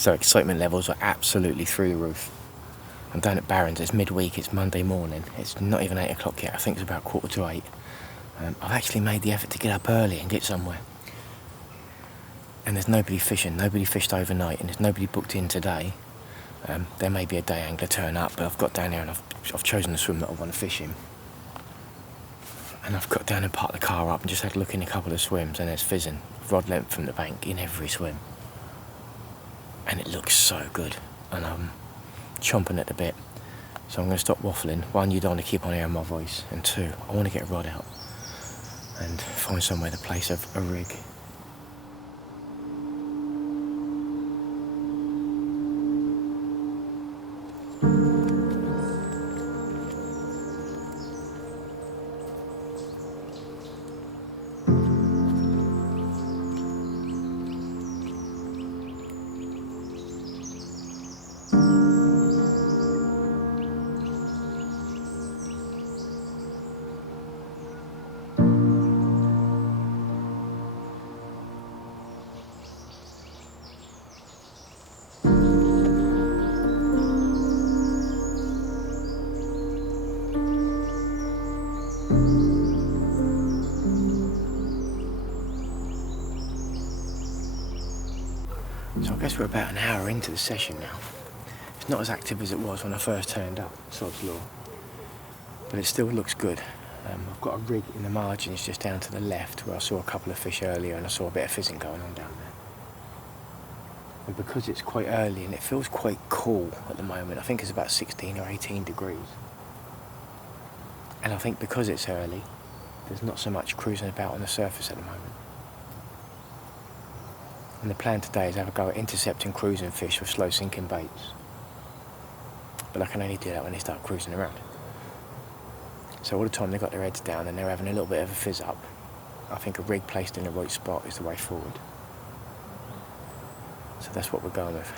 So excitement levels are absolutely through the roof. I'm down at Barron's, it's midweek, it's Monday morning. It's not even 8 o'clock yet, I think it's about 7:45. I've actually made the effort to get up early and get somewhere. And there's nobody fishing, nobody fished overnight, and there's nobody booked in today. There may be a day angler turn up, but I've got down here and I've chosen the swim that I want to fish in. And I've got down and parked the car up and just had a look in a couple of swims, and there's fizzing, rod length from the bank in every swim. And it looks so good, and I'm chomping at the bit. So I'm going to stop waffling. One, you don't want to keep on hearing my voice, and two, I want to get a rod out and find somewhere to place a rig. So I guess we're about an hour into the session now. It's not as active as it was when I first turned up, sod's law, but it still looks good. I've got a rig in the margins just down to the left where I saw a couple of fish earlier, and I saw a bit of fizzing going on down there. And because it's quite early and it feels quite cool at the moment, I think it's about 16 or 18 degrees. And I think because it's early, there's not so much cruising about on the surface at the moment. And the plan today is to have a go at intercepting cruising fish with slow sinking baits. But I can only do that when they start cruising around. So all the time they've got their heads down and they're having a little bit of a fizz up, I think a rig placed in the right spot is the way forward. So that's what we're going with.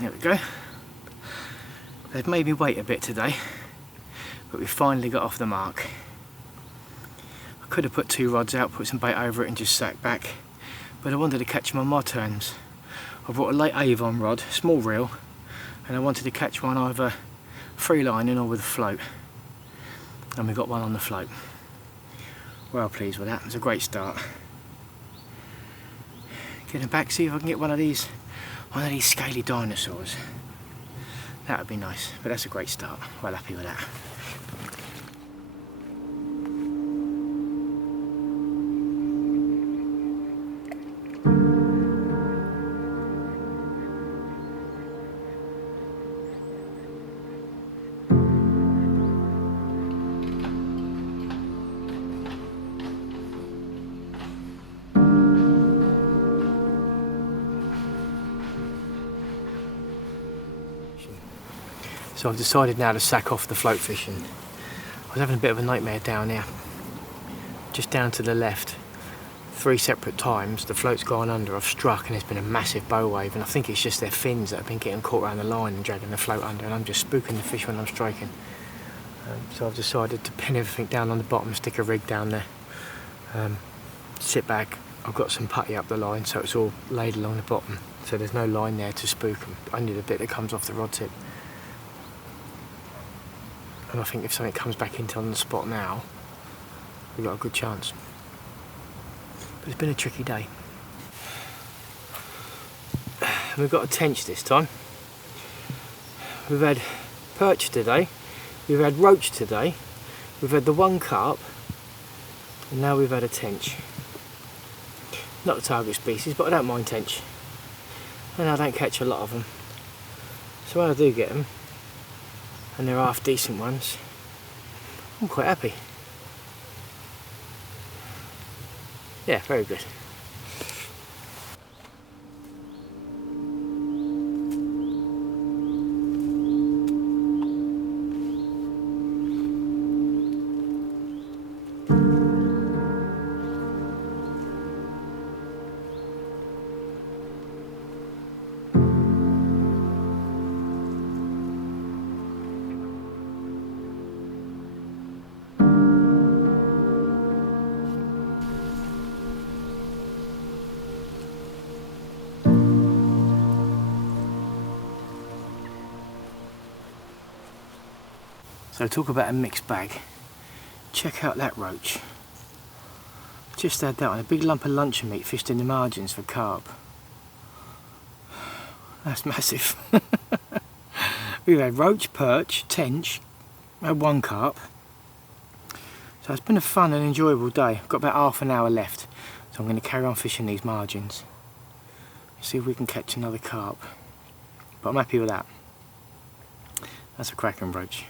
There we go. They've made me wait a bit today, but we finally got off the mark. I could have put 2 rods out, put some bait over it and just sat back, but I wanted to catch them on my terms. I brought a late Avon rod, small reel, and I wanted to catch one either free lining or with a float. And we got one on the float. Well pleased with that, it was a great start. Getting back, see if I can get one of these scaly dinosaurs. That would be nice, but that's a great start. Well happy with that. So I've decided now to sack off the float fishing. I was having a bit of a nightmare down here, just down to the left. 3 separate times the float's gone under, I've struck and there's been a massive bow wave, and I think it's just their fins that have been getting caught around the line and dragging the float under, and I'm just spooking the fish when I'm striking. So I've decided to pin everything down on the bottom, stick a rig down there, sit back. I've got some putty up the line so it's all laid along the bottom, so there's no line there to spook them, only the bit that comes off the rod tip. And I think if something comes back into on the spot now, we've got a good chance. But it's been a tricky day. And we've got a tench this time. We've had perch today, we've had roach today, we've had the 1 carp, and now we've had a tench. Not the target species, but I don't mind tench. And I don't catch a lot of them. So when I do get them, and they're half decent ones, I'm quite happy. Yeah, very good. So talk about a mixed bag. Check out that roach. Just had that one, a big lump of luncheon meat fished in the margins for carp. That's massive. We've had roach, perch, tench, we had 1 carp. So it's been a fun and enjoyable day. I've got about half an hour left, so I'm going to carry on fishing these margins. See if we can catch another carp. But I'm happy with that. That's a cracking roach.